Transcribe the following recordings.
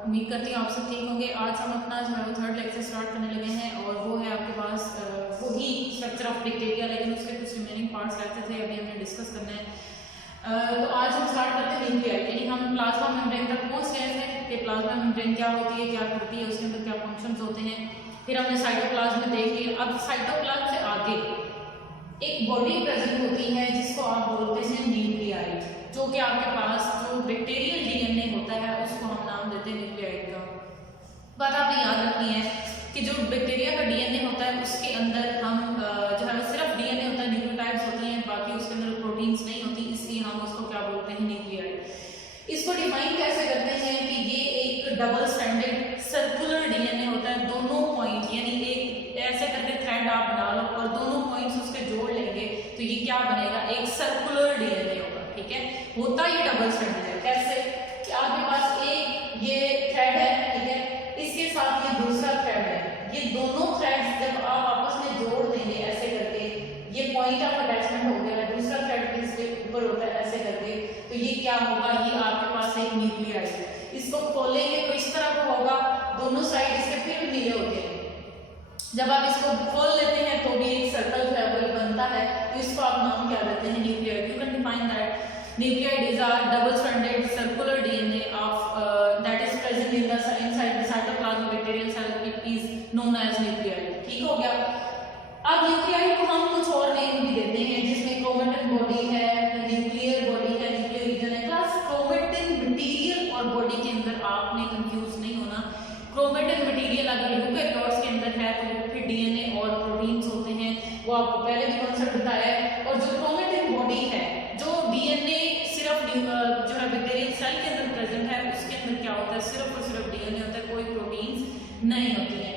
उम्मीद करती हूँ आप सब ठीक होंगे। आज हम अपना जो है वो थर्ड लेक्चर स्टार्ट करने लगे हैं और वो है आपके पास वही स्ट्रक्चर ऑफ बैक्टीरिया, लेकिन उसके कुछ रिमेनिंग पार्ट्स रहते थे, अभी हमने डिस्कस करना है। तो आज हम स्टार्ट करते हैं न्यूक्लियाई, यानी हम प्लाज्मा मेम्ब्रेन तक पहुँच गए थे कि प्लाज्मा मेम्ब्रेन क्या होती है, क्या करती है, उसके अंदर क्या फंक्शंस होते हैं। फिर हमने साइटोप्लाज्म देख लिया। अब साइटोप्लाज्म से आगे एक बॉडी प्रेजेंट होती है जिसको आप बोलते हैं न्यूक्लियाई, जो कि आपके पास जो बैक्टीरियल डीएनए होता है उसको हम नाम देते हैं न्यूक्लियाइड का। बात आपने याद रखनी है कि जो बैक्टीरिया का डीएनए होता है उसके अंदर हम जो है सिर्फ डीएनए होता है, न्यूक्लियोटाइड्स होती हैं, बाकी उसके अंदर प्रोटीन्स नहीं होती, इसलिए हम उसको क्या बोलते हैं, न्यूक्लियाइड। इसको डिफाइन कैसे करते हैं कि ये एक डबल स्ट्रैंडेड सर्कुलर डीएनए होता है, दोनों पॉइंट यानी एक ऐसे करके थ्रेड आप बना लो और दोनों पॉइंट्स उसके जोड़ लेंगे तो ये क्या बनेगा, एक सर्कुलर डीएनए होगा। ठीक है, होता ये डबल स्ट्रैंडेड है। कैसे कि आपके पास एक ये थ्रेड है, ठीक है, इसके साथ ये दूसरा थ्रेड है, ये दोनों थ्रेड्स जब आप आपस में जोड़ देंगे ऐसे करके, ये पॉइंट ऑफ अटैचमेंट हो गया, दूसरा थ्रेड इसके ऊपर होता है ऐसे करके, तो ये क्या होगा, ये आपके पास एक न्यूक्लियाइड है। इसको खोलेंगे तो इस तरह का होगा, दोनों साइड इसके फिर मिले होते हैं। जब आप इसको खोल लेते हैं तो भी एक सर्कल जो है वो बनता है, तो इसको आप नाम क्या देते हैं, nucleoid. You can define that nucleoid is a double stranded circular DNA of that is present in the inside the cytoplasm bacterial cell, it is known as nucleoid. ठीक हो गया। अब न्यूक्लियाइड को हम कुछ और नेम भी देते हैं जिसमें क्रोमेटिन बॉडी है, न्यूक्लियर बॉडी है, न्यूक्लियर रीजन है। क्लास क्रोमेटिन मटेरियल और बॉडी के अंदर आपने कंफ्यूज नहीं होना। क्रोमेटिन मटेरियल अगर यूकेरियोट्स के अंदर है तो फिर डीएनए और प्रोटीन्स होते हैं, वो आपको पहले भी कॉन्सेप्ट बताया है। और जो क्रोमेटिन बॉडी है, जो डीएनए सिर्फ जो है बैक्टीरियल सेल के अंदर प्रेजेंट है, उसके अंदर क्या होता है, सिर्फ और सिर्फ डीएनए होता है, कोई प्रोटीन्स नहीं होती है।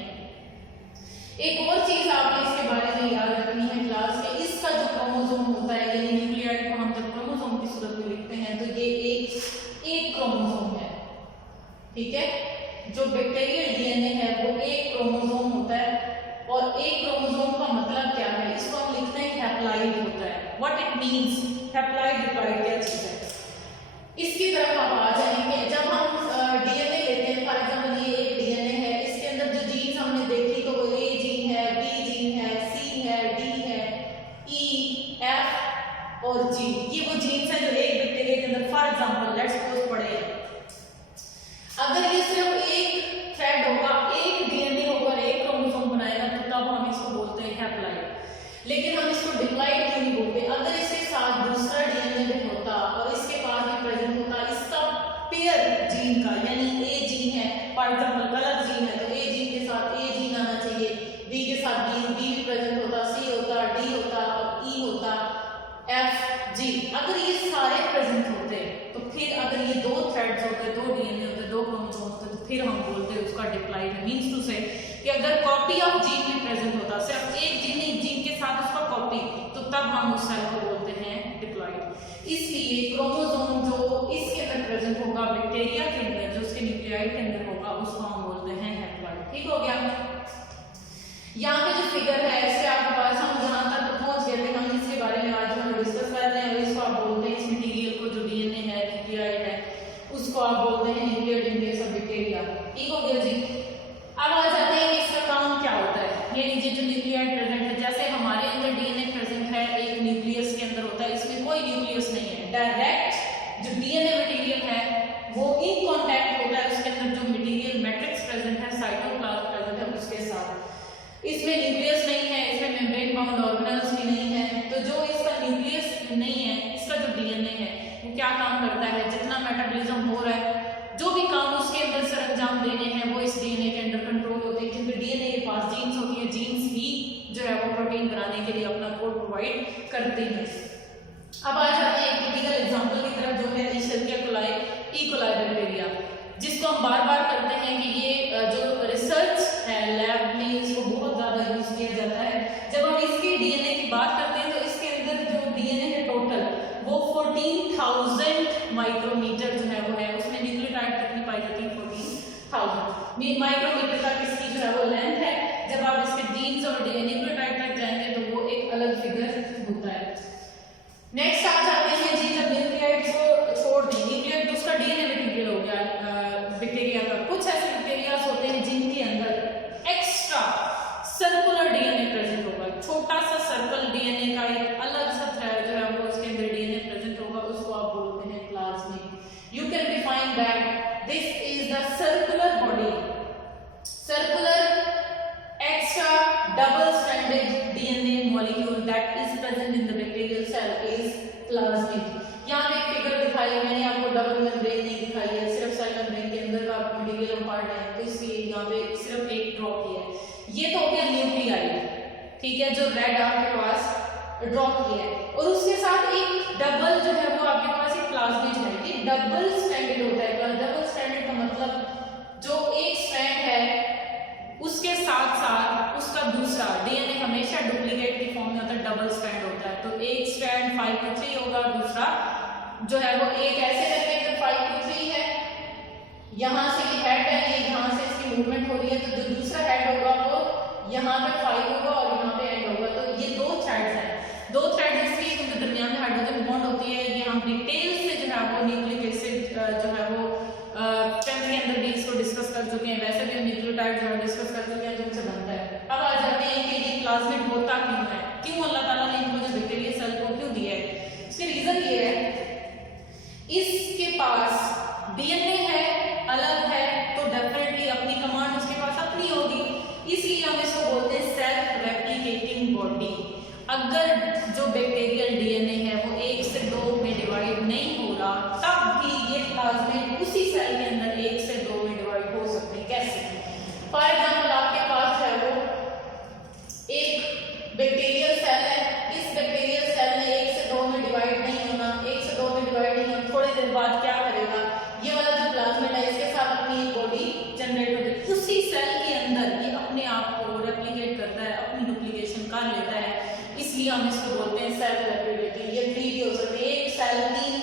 एक और चीज आपने इसके बारे में याद रखनी है क्लास के, इसका जो क्रोमोसोम होता है, यानी न्यूक्लियाइड को हम जब क्रोमोसोम की सूरत में लिखते हैं तो ये एक क्रोमोसोम है। ठीक है, जो बैक्टीरियल डीएनए है वो एक क्रोमोसोम होता है, और एक क्रोमोसोम का मतलब क्या है, इसको हम लिखते हैं हैप्लॉइड होता है। What it means, haploid diploid क्या चीज है, इसकी तरफ आप आ जाएंगे। जब हम डीएनए लेते हैं, फॉर एग्जांपल ये एक डीएनए है, इसके अंदर जो जीन्स हमने देखी तो वो ए जीन है, बी जीन है, सी है, डी है, ई, एफ और जी, ये वो जीन्स है जो एक बैक्टीरिया के अंदर, फॉर एग्जांपल लेट्स सपोज पढ़े, अगर ये सिर्फ एक थ्रेड होगा, एक डीएनए होगा, एक क्रोमोसोम बनाएगा, तो तब हम इसको बोलते हैं हैप्लॉइड। लेकिन हम इसको डिप्लॉइड क्यों नहीं बोलते, अगर इसके साथ दूसरा डीएनए भी होता और इसके पास भी प्रेजेंट होता इसका पेयर जीन का, यानी ए जीन है, फॉर एग्जांपल गलत जीन है तो ए जीन के साथ ए जीन आना चाहिए, बी के साथ बी भी प्रेजेंट होता, सी होता, डी होता, ई होता, एफ, जी। अगर ये सारे प्रेजेंट होते तो फिर अगर ये दो थ्रेड्स होते, दो डीएनए होते, दो क्रोमोसोम होते, तो फिर हम बोलते हैं उसका डिप्लॉइड। मींस टू से कि अगर कॉपी ऑफ जीन में प्रेजेंट होता, सिर्फ एक जीन के साथ उसका कॉपी, तो तब हम उस सेल को बोलते हैं डिप्लॉइड। इसलिए क्रोमोसोम जो इसके अंदर प्रेजेंट होगा बैक्टीरिया के अंदर, जो उसके न्यूक्लियाइड के अंदर होगा, उसको हम बोलते हैं हैप्लॉइड। ठीक हो गया। यहाँ पे जो फिगर है इससे आपके पास हम यहाँ तक पहुंच गए थे, हम इसके बारे में आज हम डिस्कस कर रहे हैं। और इसको आप बोलते हैं, इस मटेरियल को जो डीएनए है, न्यूक्लियाइड है, उसको आप बोलते हैं न्यूक्लियर न्यूक्लियस ऑफ बैक्टीरिया। ठीक हो गया जी। अब आ जाते हैं कि इसका काम क्या होता है। ये लीजिए जो न्यूक्लियाइड प्रेजेंट है, जैसे हमारे अंदर डीएनए प्रेजेंट है एक न्यूक्लियस के अंदर होता है, इसमें कोई न्यूक्लियस नहीं है, डायरेक्ट जो डीएनए मटेरियल है वो इन कांटेक्ट होता है उसके अंदर जो मटेरियल मैट्रिक्स प्रेजेंट है, साइटोप्लाज्म प्रेजेंट है उसके साथ। इसमें न्यूक्लियस नहीं है, इसमें मेम्ब्रेन बाउंड ऑर्गेनेल्स भी नहीं है, तो जो इसका न्यूक्लियस नहीं है, इसका जो डीएनए है वो क्या काम करता है, जितना मेटाबॉलिज्म हो रहा है, जो भी काम उसके अंदर सरंजाम देने हैं वो इस डीएनए के अंदर कंट्रोल होते हैं, क्योंकि डीएनए के पास जीन्स होती है, जीन्स ही जो है वो प्रोटीन बनाने के लिए अपना कोड प्रोवाइड करते हैं। अब आ जाते हैं एक टिपिकल एग्जांपल की तरफ, जो है इशेरिया कोलाई, ई कोलाई बैक्टीरिया, जिसको हम बार बार करते हैं कि ये जो रिसर्च है लैब में इसको बहुत ज्यादा यूज किया जाता है। जब हम इसके डीएनए की बात करते हैं तो इसके अंदर जो डीएनए है टोटल वो 14,000 माइक्रोमीटर जो है वो है, उसमें न्यूक्लियोटाइड कितनी पाई जाती है, 14,000 माइक्रोमीटर तक इसकी जो है वो लेंथ है। जब आप इसके जीन्स और न्यूक्लियोटाइड तक जाएंगे तो वो एक अलग फिगर होता है। नेक्स्ट आ जाते हैं जी, जब न्यूक्लियोटाइड को छोड़ दें, न्यूक्लियोटाइड उसका डीएनए मटेरियल हो गया बैक्टीरिया का, कुछ this is the circular body, circular extra double stranded DNA molecule that is present in the bacterial cell is plasmid। यहाँ पे एक फिगर दिखाई है मैंने आपको, डबल मेम्ब्रेन नहीं दिखाई है, सिर्फ सेल मेम्ब्रेन के अंदर का मटेरियल पार्ट है, तो इसलिए यहाँ पे सिर्फ एक ड्रॉप ही है। ये तो हो गया न्यूक्लियाई, ठीक है, जो रेड आपके पास ड्रॉप किया है, और उसके साथ एक डबल जो है वो आपके पास एक प्लाज्मिड है। ये डबल स्ट्रैंडेड होता है। डबल स्ट्रैंडेड का मतलब जो एक स्ट्रैंड है उसके साथ साथ उसका दूसरा डीएनए हमेशा डुप्लीकेट की फॉर्म में होता है, डबल स्ट्रैंड होता है। तो एक स्ट्रैंड 5' होगा, दूसरा जो है वो एक ऐसे करके जब 5' है, यहाँ से ये हेड है, ये यहाँ से इसकी मूवमेंट हो रही है, तो जो दूसरा हेड होगा वो यहाँ पे 5 होगा और यहाँ पे एंड होगा। तो ये दो थ्रेड्स हैं, दो थ्रेड्स इसलिए क्योंकि दरमियान में हाइड्रोजन बॉन्ड होती है। ये हम डिटेल से जो है वो न्यूक्लिक एसिड जो है वो 10th के अंदर भी इसको डिस्कस कर चुके हैं, वैसे भी हम न्यूक्लियोटाइड जो है डिस्कस कर चुके हैं जिनसे बनता है। अब आ जाते हैं कि ये प्लाज्मिड होता क्यों है, क्यों अल्लाह ताला ने इनको जो बैक्टीरिया सेल को क्यों दिया है। इसके रीजन ये है, इसके पास डीएनए है, अलग है, तो डेफिनेटली अपनी कमांड उसके पास अपनी होगी, इसलिए हम इसको बोलते हैं सेल्फ रेप्लिकेटिंग बॉडी। अगर जो बैक्टीरियल डीएनए है वो 1 से 2 में डिवाइड नहीं हो रहा, तब भी ये प्लाज्मिड उसी सेल के अंदर 1 से 2 में डिवाइड हो सकते हैं। कैसे? फॉर एग्जाम्पल आपके पास है वो एक बैक्टीरियल सेल है, इस बैक्टीरियल सेल ने 1 से 2 में डिवाइड नहीं होना, 1 से 2 में डिवाइड नहीं होना, थोड़ी देर बाद क्या करेगा, ये वाला जो प्लाज्मिड है इसके साथ अपनी एक बॉडी जनरेट हो जाएगी। उसी सेल के अंदर ये अपने आप को रेप्लिकेट करता है, अपनी डुप्लीकेशन कर लेता है, इसलिए हम इसको बोलते हैं सेल्फ रेप्लिकेटिंग। ये 3D हो सकते हैं, एक सेल 3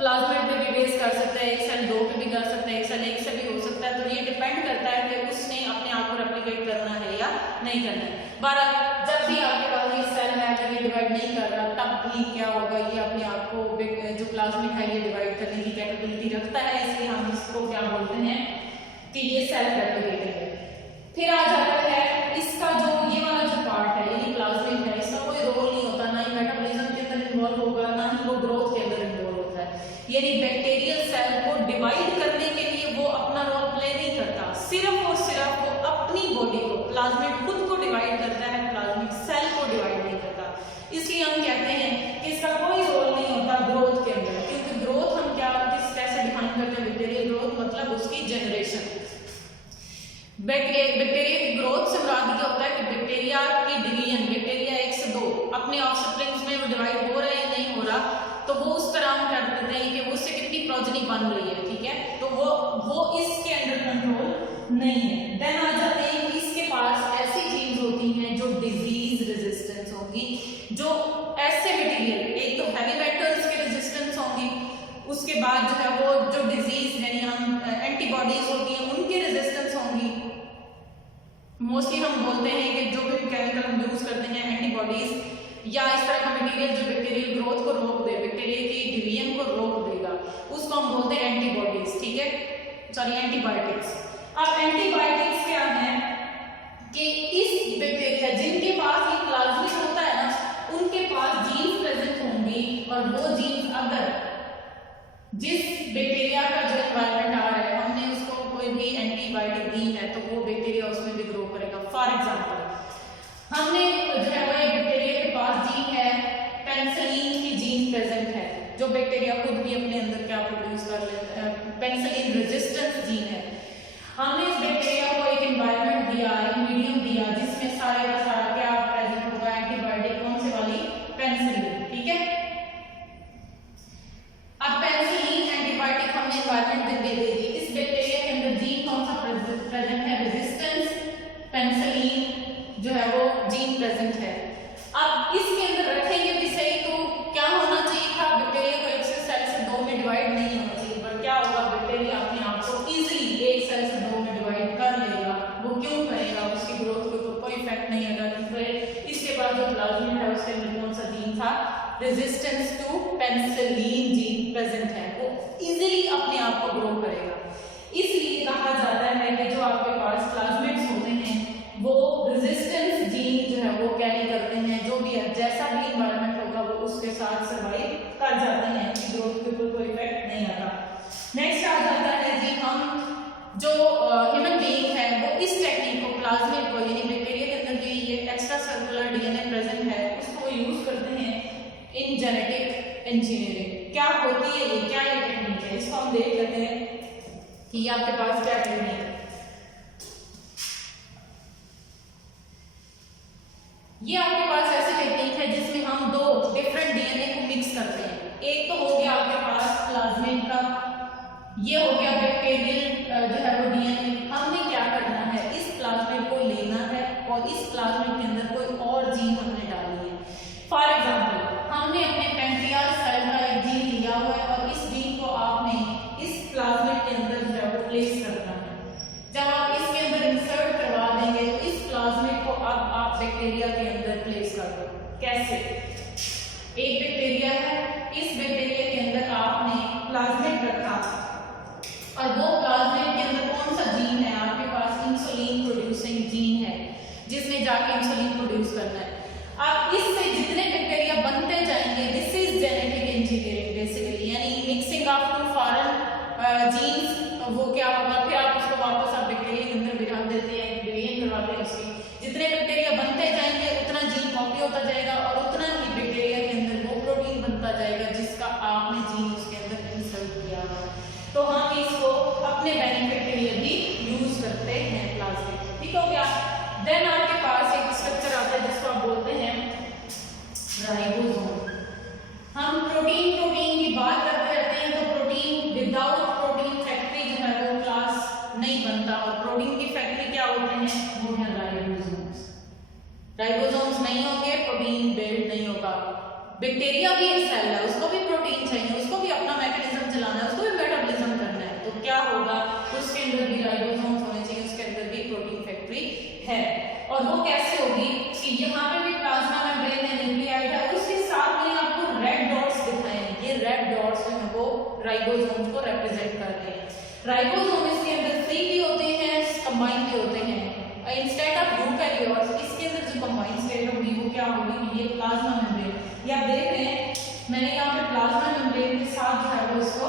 प्लाज्मिड पे भी बेस कर सकता है, एक सेल 2 पे भी कर सकता है, एक सेल 1 से भी हो सकता है। तो ये डिपेंड करता है कि उसने अपने आप को रेप्लिकेट करना है या नहीं करना है। बहरहाल जब भी आपके पास ये सेल में अगर ये डिवाइड नहीं कर रहा, तब भी क्या होगा, ये अपने आप को जो प्लाज्मिड है ये डिवाइड करने की कैपेबिलिटी रखता है, इसलिए हम इसको क्या बोलते हैं कि ये सेल्फ रेप्लिकेटिंग है। फिर आ जाता है इसका जो ये वाला जो पार्ट है यानी प्लाज्मिड है, इसका कोई रोल नहीं होता, ना ही मेटाबॉलिज्म के अंदर इन्वॉल्व होगा, ना ही वो ग्रोथ के अंदर इन्वॉल्व होता है। यानी बैक्टीरियल सेल को डिवाइड करने के लिए वो अपना रोल प्ले नहीं करता, सिर्फ और सिर्फ वो अपनी बॉडी को, प्लाज्मिड खुद को डिवाइड करता है, प्लाज्मिक सेल को डिवाइड नहीं करता। इसलिए हम कहते हैं कि इसका कोई रोल नहीं होता ग्रोथ के अंदर, क्योंकि ग्रोथ हम क्या किस कैसे डिफाइन करते हैं, बैक्टीरियल ग्रोथ मतलब उसकी जनरेशन। बैक्टीरिया की ग्रोथ से मुराद ये होता है कि बैक्टीरिया की डिवीजन, बैक्टीरिया 1 से 2 अपने ऑफस्प्रिंग्स में वो डिवाइड हो रहा है या नहीं हो रहा, तो वो उस तरह हम कर देते हैं कि उससे कितनी प्रोजेनी बन रही है, ठीक है, तो वो इसके अंडर कंट्रोल नहीं है। देन आ जाते हैं कि इसके पास ऐसी चीज होती हैं जो डिजीज रेजिस्टेंस होंगी, जो ऐसे मटेरियल, एक तो हैवी मेटल्स के रेजिस्टेंस होंगी, उसके बाद जो है वो जो डिजीज यानी हम एंटीबॉडीज होती हैं उनके रेजिस्टेंस होंगी। मोस्टली हम बोलते हैं कि जो भी केमिकल हम यूज करते हैं एंटीबॉडीज या इस तरह का मटेरियल जो बैक्टीरियल ग्रोथ को रोक दे, बैक्टीरिया की डिवीजन को रोक देगा, उसको हम बोलते हैं एंटीबॉडीज, ठीक है, सॉरी एंटीबायोटिक्स। अब एंटीबायोटिक्स क्या है कि इस बैक्टीरिया जिनके पास ये प्लाज्मिड होता है ना, उनके पास जीन प्रेजेंट होंगी, और वो जीन अगर जिस बैक्टीरिया का जो एनवायरनमेंट आ रहा है हमने उसको कोई भी एंटीबायोटिक दी है तो वो बैक्टीरिया उसमें भी ग्रो करेगा। फॉर एग्जांपल हमने जो है वो बैक्टीरिया के पास जीन है, पेनिसिलिन की जीन प्रेजेंट है, जो बैक्टीरिया खुद भी अपने अंदर क्या प्रोड्यूस कर लेता है, पेनिसिलिन रेजिस्टेंस जीन है। हमने इस बैक्टीरिया को एक एनवायरनमेंट दिया, एक मीडियम दिया जिसमें सारे का सारा क्या प्रेजेंट होगा, एंटीबायोटिक कौन से वाली, पेनिसिलिन, ठीक है। अब पेनिसिलिन एंटीबायोटिक हमने एनवायरनमेंट दे दी, इस बैक्टीरिया के अंदर जीन कौन सा प्रेजेंट है, रेजिस्टेंस पेनिसिलिन जो है वो जीन प्रेजेंट है। अब इसके अंदर रखेंगे भी सही तो क्या होना चाहिए था, बैक्टीरिया को एक सेल से 2 में डिवाइड नहीं होना चाहिए, पर क्या होगा, बैक्टीरिया अपने आप को इजीली एक सेल से 2 में डिवाइड कर लेगा। वो क्यों करेगा, उसकी ग्रोथ को कोई इफेक्ट नहीं आएगा, क्योंकि इसके पास जो प्लाज्मिड है उसके अंदर कौन सा जीन था, resistance to penicillin gene present है, वो इजीली अपने आप को ग्रो करेगा। इसलिए कहा जाता है कि जो आपके पास प्लाज्मिड्स होते हैं वो रेजिस्टेंस जीन जो है वो कैरी करते हैं, जो भी है जैसा भी एनवायरनमेंट होगा वो उसके साथ सर्वाइव कर जाते हैं, ग्रोथ के ऊपर कोई इफेक्ट नहीं आता। नेक्स्ट आ जाता है जी जो ह्यूमन बीइंग है वो इस टेक्निक को, प्लाज्मिड को, यानी बैक्टीरिया के अंदर जो ये एक्स्ट्रा सर्कुलर डीएनए प्रेजेंट है उसको यूज करते हैं इन जेनेटिक इंजीनियरिंग। क्या होती है ये, क्या ये टेक्निक है, इसको हम देख लेते हैं कि ये आपके पास क्या टेक्निक है। ये आपके पास ऐसी टेक्निक है जिसमें हम दो डिफरेंट डीएनए को मिक्स करते हैं। एक तो हो गया आपके पास प्लाज्मिड का, ये हो गया बैक्टीरियल जो है वो डीएनए। हमने क्या करना है, इस प्लाज्मिड को लेना है और इस प्लाज्मिड के अंदर कोई और जीन हमने डालनी है। फॉर एग्जांपल हमने अपने पैंक्रियास सेल का एक जीन लिया हुआ है और इस जीन को आपने इस प्लाज्मिड के अंदर जो है वो प्लेस करना है। जब आप इसके अंदर इंसर्ट करवा देंगे तो इस प्लाज्मिड को अब आप बैक्टीरिया के अंदर प्लेस कर दो। कैसे, एक बैक्टीरिया है, इस बैक्टीरिया के अंदर आपने प्लाज्मिड रखा और वो प्लाज्मिड के अंदर कौन सा जीन है आपके पास, इंसुलिन प्रोड्यूसिंग जीन है जिसने जाके इंसुलिन प्रोड्यूस करना है। अब इससे जितने बैक्टीरिया बनते जाएंगे, this is genetic engineering basically, यानी mixing of two foreign genes. वो क्या होगा, फिर आप उसको वापस आप बैक्टीरिया के अंदर बिठा देते हैं, डिवीजन करवाते हैं उसकी। जितने बैक्टीरिया बनते जाएंगे उतना जीन कॉपी होता जाएगा और उतना ही बैक्टीरिया के अंदर वो प्रोटीन बनता जाएगा जिसका आपने जीन उसके अंदर इंसर्ट किया हुआ। तो हम इसको अपने बेनिफिट के लिए भी यूज करते हैं प्लाज्मिड। ठीक हो गया। देन आपके पास एक स्ट्रक्चर आता है जिसको आप बोलते हैं राइबोसोम। हम प्रोटीन की बात करते रहते हैं तो प्रोटीन, विदाउट प्रोटीन फैक्ट्री जो है वो क्लास नहीं बनता। और प्रोटीन की फैक्ट्री क्या होते हैं, वो है राइबोसोम्स। राइबोसोम्स नहीं होंगे, प्रोटीन बिल्ड नहीं होगा। बैक्टीरिया भी एक सेल है, उसको भी प्रोटीन चाहिए, उसको भी अपना मैकेनिज्म चलाना है, उसको भी मेटाबॉलिज्म करना है। तो क्या होगा, उसके अंदर भी राइबोसोम्स होने चाहिए, उसके अंदर भी प्रोटीन फैक्ट्री है। और वो कैसे होगी कि यहाँ पे भी प्लाज्मा मेम्ब्रेन है, न्यूक्लियाइड है, उसके साथ में आपको रेड डॉट्स दिखाए हैं। ये रेड डॉट्स जो है वो राइबोसोम्स को रिप्रेजेंट करते हैं। राइबोसोम इसके अंदर फ्री भी होते हैं, कंबाइन भी होते हैं। इंस्टेड ऑफ यूकैरियोट्स इसके अंदर जो कंबाइन स्टेट होगी वो क्या होगी, ये प्लाज्मा मेम्ब्रेन। ये आप देख रहे हैं मैंने यहाँ पे प्लाज्मा मेम्ब्रेन के साथ जो है वो इसको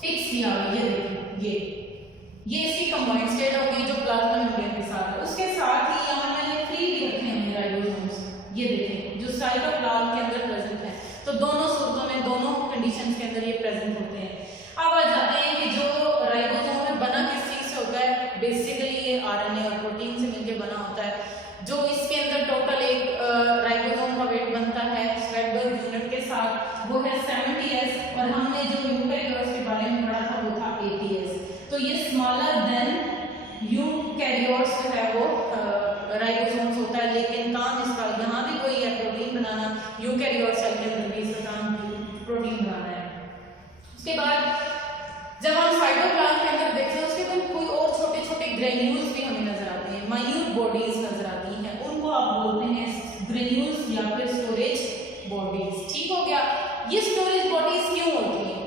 फिक्स किया हुआ है। ये देखिए, ये इसकी कंबाइंड स्टेट होगी जो प्लाज्मा मेम्ब्रेन के साथ है। उसके साथ ही यहाँ मैंने फ्री भी रखे हैं राइबोसोम्स, ये देखें जो साइटोप्लाज्म के अंदर प्रेजेंट है। तो दोनों सूरतों में, दोनों कंडीशंस के अंदर ये प्रेजेंट होते हैं। अब आ जाते हैं कि जो राइबोसोम में बना किस चीज से होता है, बेसिकली ये आरएनए और प्रोटीन से मिलकर बना होता है। जो इसके अंदर टोटल एक राइबोसोम का वेट बनता है स्वेडबर्ग यूनिट के साथ, वो है 70s। और हमने जो यूकैरियोट्स के बारे में पढ़ा था वो था 80s। तो ये स्मॉलर देन यूकैरियोट्स जो है वो राइबोसोम्स होता है। लेकिन काम इसका यहाँ भी कोई है प्रोटीन बनाना, यूकैरियोट सेल के अंदर भी इसका काम प्रोटीन बनाना है। उसके बाद जब हम साइटोप्लाज्म के अंदर देखते हैं उसके अंदर कोई और छोटे छोटे ग्रेन्यूल्स भी हमें नजर आते हैं, माइन्यूट बॉडीज नजर आती हैं, उनको आप बोलते हैं ग्रेन्यूल्स या फिर स्टोरेज बॉडीज। ठीक हो गया। ये स्टोरेज बॉडीज क्यों होती हैं,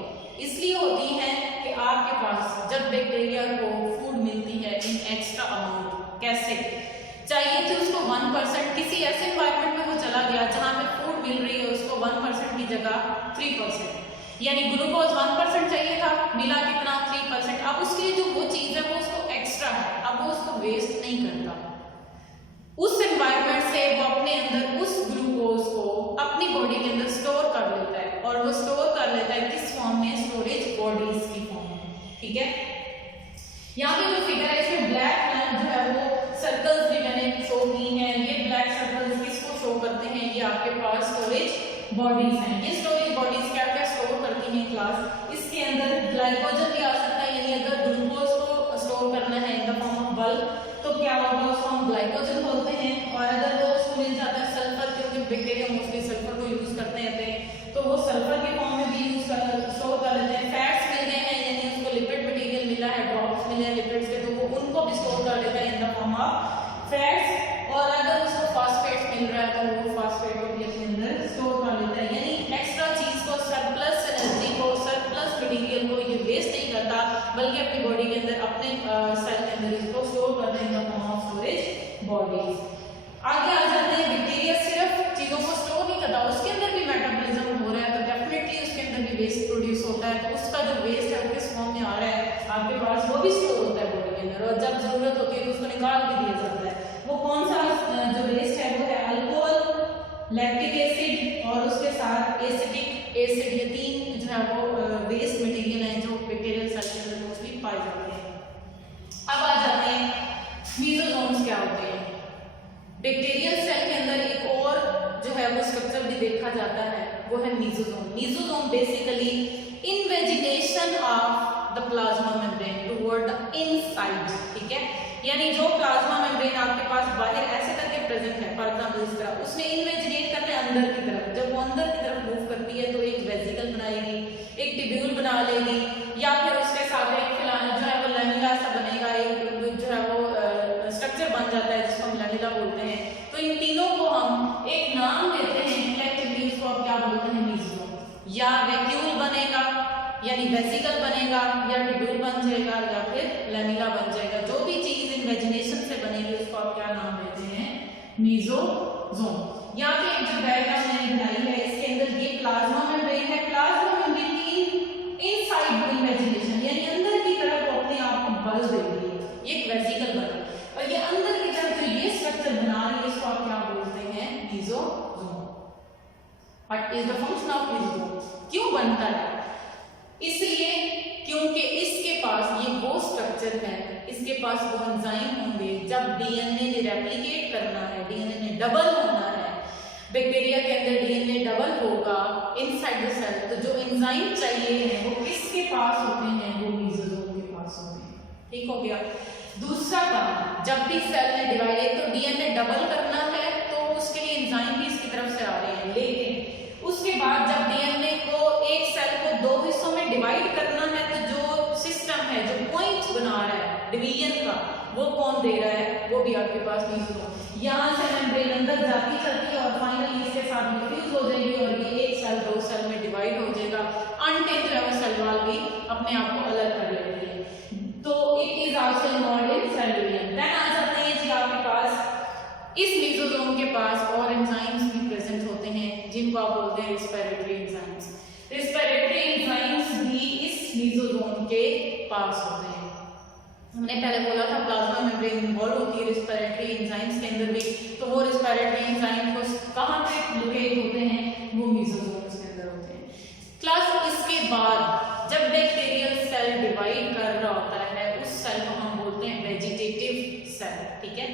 इसलिए होती हैं कि आपके पास जब बैक्टीरिया को फूड मिलती है इन एक्स्ट्रा अमाउंट, कैसे चाहिए थी उसको 1%, किसी ऐसे एनवायरनमेंट में वो चला गया जहां पे फूड मिल रही है उसको 1% की जगह 3%, यानी ग्लूकोज 1% चाहिए था, मिला कितना 3%। अब उसके लिए जो वो चीज है वो उसको एक्स्ट्रा है, अब वो उसको वेस्ट नहीं करता। उस एनवायरनमेंट से वो अपने अंदर उस ग्लूकोज को अपनी बॉडी के अंदर स्टोर कर लेता है। और वो स्टोर कर लेता है किस फॉर्म में, स्टोरेज बॉडीज की फॉर्म में। ठीक है। यहाँ पे जो फिगर है इसमें ब्लैक लाइन जो है वो सर्कल्स भी मैंने शो की हैं। ये ब्लैक सर्कल्स किसको शो करते हैं, ये आपके पास स्टोरेज बॉडीज हैं। ये स्टोरेज बॉडीज क्या क्या स्टोर करती हैं क्लास, इसके अंदर ग्लाइकोजन भी आ सकता है, यानी अगर ग्लूकोज को स्टोर करना है in the form of bulk तो क्या होगा, उसको हम ग्लाइकोजन बोलते हैं। और अगर वो उसको मिल जाता है सल्फर, क्योंकि बैक्टीरिया मोस्टली सल्फर को यूज करते हैं तो वो सल्फर के फॉर्म में भी स्टोर कर लेते हैं। फैट्स मिल गए हैं, यानी उसको लिपिड मटेरियल मिला है, ड्रॉप्स मिले हैं लिपिड्स के, तो वो उनको भी स्टोर कर लेता है in the form of fats. और अगर उसको फास्फेट मिल रहा है तो वो फास्फेट को भी अपने अंदर स्टोर कर लेता है। यानी एक्स्ट्रा चीज को, सरप्लस एनर्जी को, सरप्लस मटेरियल को ये वेस्ट नहीं करता, बल्कि अपनी बॉडी के अंदर, अपने सेल के अंदर इसको स्टोर करते हैं in the form of storage bodies. आगे आ जाते हैं, बैक्टीरिया सिर्फ चीजों को स्टोर नहीं करता, उसके अंदर भी मेटाबॉलिज्म हो रहा है, तो डेफिनेटली उसके अंदर भी वेस्ट प्रोड्यूस होता है। तो उसका जो वेस्ट है वो किस फॉर्म में आ रहा है आपके पास, वो भी स्टोर और जब जरूरत होती है तो उसको निकाल भी दिया जाता है। वो कौन सा जो वेस्ट है वो है अल्कोहल, लैक्टिक एसिड और उसके साथ एसिटिक एसिड। ये तीन जो है वो वेस्ट मटेरियल हैं जो बैक्टीरियल सेल के अंदर मोस्टली पाए जाते हैं। अब आ जाते हैं मीजोसोम्स क्या होते हैं। बैक्टीरियल सेल के अंदर एक और जो है वो स्ट्रक्चर भी देखा जाता है, वो है mesosome. Mesosome basically invagination of the plasma membrane toward the inside, ठीक है। यानी जो प्लाज्मा मेम्ब्रेन आपके पास बाहर ऐसे करके प्रेजेंट है, फॉर एग्जांपल इस तरह, उसने इन्वेजिनेट करते हैं अंदर की तरफ। जब वो अंदर की तरफ मूव करती है तो एक वेसिकल बनाएगी, एक ट्यूब्यूल बना लेगी, या फिर उसके साथ एक जो है वो लैमेला सा बनेगा, एक जो है वो स्ट्रक्चर बन जाता है जिसको हम लैमेला बोलते हैं। तो इन तीनों को हम एक नाम देते हैं कलेक्टिवली, उसको आप क्या बोलते हैं, मीजोसोम। या वैक्यूल बनेगा यानी वेसिकल बनेगा, या ट्यूब्यूल बन जाएगा, या फिर लैमेला बन जाएगा। जो भी चीज इन्वेजिनेशन से बनेगी उसको आप क्या नाम देते हैं, मीजोसोम। यहाँ पे एक जो डायग्राम मैंने बनाई है इसके अंदर ये प्लाज्मा मेम्ब्रेन है। प्लाज्मा मेम्ब्रेन की इनसाइड इन्वेजिनेशन यानी अंदर की तरफ वो अपने आप को बल देगी, ये एक वेसिकल बना, और ये अंदर की तरफ जो ये स्ट्रक्चर बना रही है इसको आप क्या बोलते हैं, mesosome. What is the function of mesosome? क्यों बनता है? इसलिए क्योंकि इसके पास ये वो स्ट्रक्चर है, इसके पास वो एंजाइम होंगे। जब डीएनए ने रेप्लिकेट करना है, डीएनए ने डबल होना है, बैक्टीरिया के अंदर डीएनए डबल होगा इनसाइड द सेल, तो जो एंजाइम चाहिए है वो किसके पास होते हैं, वो मीजोसोम के पास होते हैं। ठीक हो गया। दूसरा काम, जब भी सेल ने डिवाइड, एक तो डीएनए डबल करना है तो उसके लिए एंजाइम भी इसकी तरफ से आ रहे हैं, लेकिन उसके बाद जब डीएनए को एक सेल को दो हिस्सों में डिवाइड करना है तो जो सिस्टम है, जो पॉइंट बना रहा है डिवीजन का, वो कौन दे रहा है, वो भी आपके पास मीजोसोम। यहाँ से मेम्ब्रेन अंदर जाती चलती है और फाइनली इसके साथ फ्यूज हो जाएगी और ये एक सेल दो सेल में डिवाइड हो जाएगा, अनटिल जो है वो सेल वॉल भी अपने आप को अलग कर लेती है। तो it is also involved in cell division. Then आ जाते हैं जी आपके पास इस मीजोसोम के पास और एंजाइम्स भी प्रेजेंट होते हैं जिनको आप बोलते हैं रिस्पिरेटरी एंजाइम्स। रिस्पिरेटरी एंजाइम्स भी इस मीजोसोम के पास होते हैं। हमने पहले बोला था प्लाज्मा मेम्ब्रेन इन्वॉल्व होती है रिस्पिरेटरी एंजाइम्स के अंदर भी, तो वो रिस्पिरेटरी एंजाइम को कहां पे लोकेट होते हैं, वो मीजोसोम्स के अंदर होते हैं। क्लास इसके बाद जब बैक्टीरियल सेल डिवाइड कर रहा होता है उस सेल को हम बोलते हैं वेजिटेटिव सेल, ठीक है।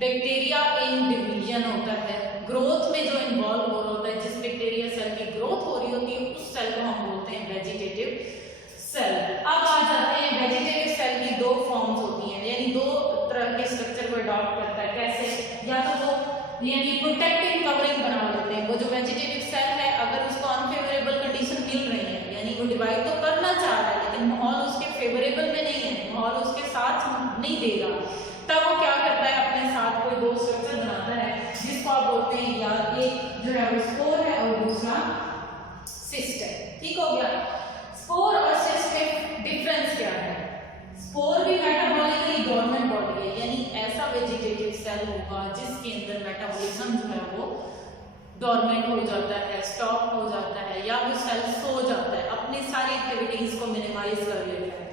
बैक्टीरिया इन डिवीजन होता है, ग्रोथ में जो इन्वॉल्व हो रहा होता है, जिस बैक्टीरिया सेल की ग्रोथ हो रही होती है उस सेल को हम बोलते हैं वेजिटेटिव सेल। अब आ जाते हैं वेजिटेटिव सेल की दो फॉर्म्स होती हैं, यानी दो तरह के स्ट्रक्चर को अडॉप्ट करता है। कैसे? या तो वो यानी प्रोटेक्टिंग कवरिंग बना लेते हैं। वो जो वेजिटेटिव सेल है अगर उसको अनफेवरेबल कंडीशन मिल रही है, यानी वो डिवाइड तो करना चाह रहा है लेकिन माहौल उसके फेवरेबल में नहीं है, माहौल उसके साथ नहीं देगा, तब वो क्या करता है, अपने साथ कोई दो स्ट्रक्चर बनाता है जिसको आप बोलते हैं या एक जो है वो स्पोर है और दूसरा सिस्ट है। ठीक हो गया। स्पोर और सिस्ट में डिफरेंस क्या है? स्पोर भी मेटाबॉलिकली डोर्मेंट बॉडी है, यानी ऐसा वेजिटेटिव सेल होगा जिसके अंदर मेटाबॉलिज्म जो है वो डोर्मेंट हो जाता है, स्टॉप हो जाता है, या वो सेल सो जाता है, अपनी सारी एक्टिविटीज को मिनिमाइज कर लेता है।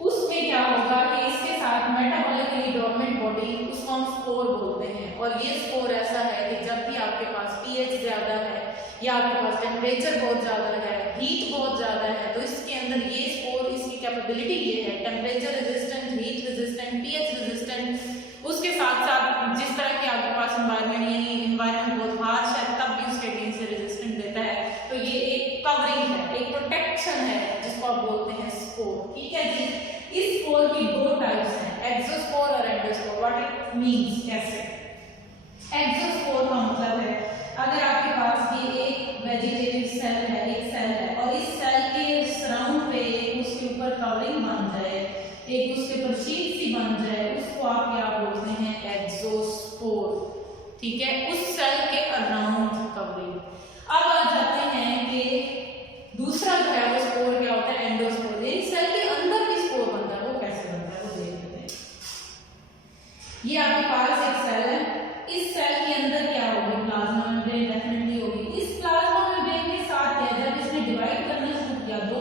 उसमें क्या होगा कि इसके साथ मेटाबॉलिकली डोर्मेंट बॉडी, उसको हम स्पोर बोलते हैं। और ये स्पोर ऐसा है कि जब भी आपके पास पीएच ज्यादा है या आपके पास टेम्परेचर बहुत ज्यादा है, हीट बहुत ज्यादा है, तो इसके अंदर ये स्पोर, इसकी कैपेबिलिटी ये है temperature resistant, heat resistant, pH resistant. उसके साथ साथ जिस तरह के आपके पास एनवायरनमेंट, यानी एनवायरनमेंट बहुत हार्श है तब भी उसके अगेंस्ट से रेजिस्टेंट देता है। तो ये एक कवरिंग है, एक प्रोटेक्शन है जिसको आप बोलते हैं स्पोर। ठीक है जी। इस स्पोर की दो टाइप्स हैं, एक्सोस्पोर और एंडोस्पोर। व्हाट इट मींस, कैसे? एक्सोस्पोर का मतलब है अगर आपके पास ये एक वेजिटेटिव सेल है, एक सेल है, और इस सेल के सराउंड पे उसके ऊपर कवरिंग बन जाए, एक उसके ऊपर शीट सी बन जाए, उसको आप क्या बोलते हैं, एक्सोस्पोर। ठीक है, उस सेल के अराउंड कवरिंग। अब आ जाते हैं कि दूसरा जो है वो स्पोर क्या होता है, एंडोस्पोर। ये सेल के अंदर भी स्पोर बनता है, वो कैसे बनता है वो देख लेते हैं। ये आपके पास एक सेल है, इस सेल के अंदर क्या होगी, प्लाज्मा मेम्ब्रेन डेफिनेटली होगी। इस प्लाज्मा मेम्ब्रेन के साथ क्या, जब इसने डिवाइड करना शुरू किया, दो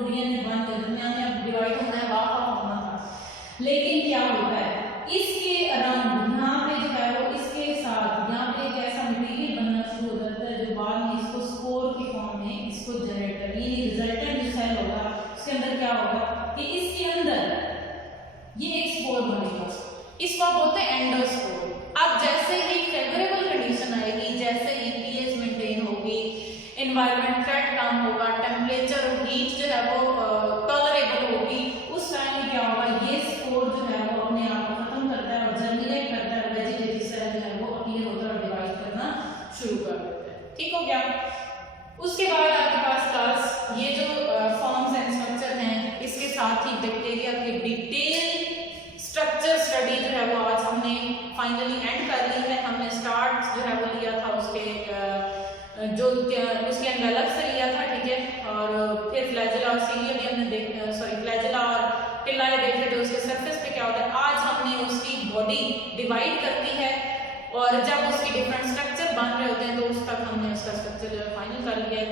डीएनए बन के दरमियान में अब डिवाइड होना है, वापस होना था, लेकिन क्या होता है इसके अराउंड यहाँ पे जो है वो इसके साथ यहाँ पे एक ऐसा मटेरियल बनना शुरू हो जाता है जो बाद में इसको स्पोर के फॉर्म में इसको जनरेट कर, ये रिजल्टेंट जो सेल होगा उसके अंदर क्या होगा कि इसके अंदर ये एक स्पोर बनेगा, इसको आप बोलते हैं एंडोस्पोर। अब जैसे ही फेवरेबल कंडीशन आएगी, जैसे ही पीएच मेंटेन होगी, एनवायरनमेंट थ्रेट कम होगा, टेम्परेचर और हीट जो है वो टॉलरेबल होगी, उस टाइम में क्या होगा ये स्पोर जो है वो अपने आप को खत्म करता है और जर्मिनेट करता है, वेजिटेटिव सेल जो है वो अपीयर होता है और डिवाइड करना शुरू कर देता है। ठीक हो गया। उसके बाद आपके पास क्लास ये जो फॉर्म्स एंड स्ट्रक्चर हैं इसके साथ ही बैक्टीरिया के डिटेल स्ट्रक्चर स्टडी जो है वो आज हमने फाइनली एंड कर ली है। हमने स्टार्ट जो है वो लिया था उसके जो उसके एनवेलप से लिया था, ठीक है, और फिर फ्लैजेला और सीलिया भी हमने फ्लैजेला और पिल्लाए देखे थे उसके सरफेस पे क्या होता है। आज हमने उसकी बॉडी डिवाइड करती है और जब उसकी डिफरेंट स्ट्रक्चर बन रहे होते हैं तो उस तक हमने उसका स्ट्रक्चर जो है फाइनल कर लिया है।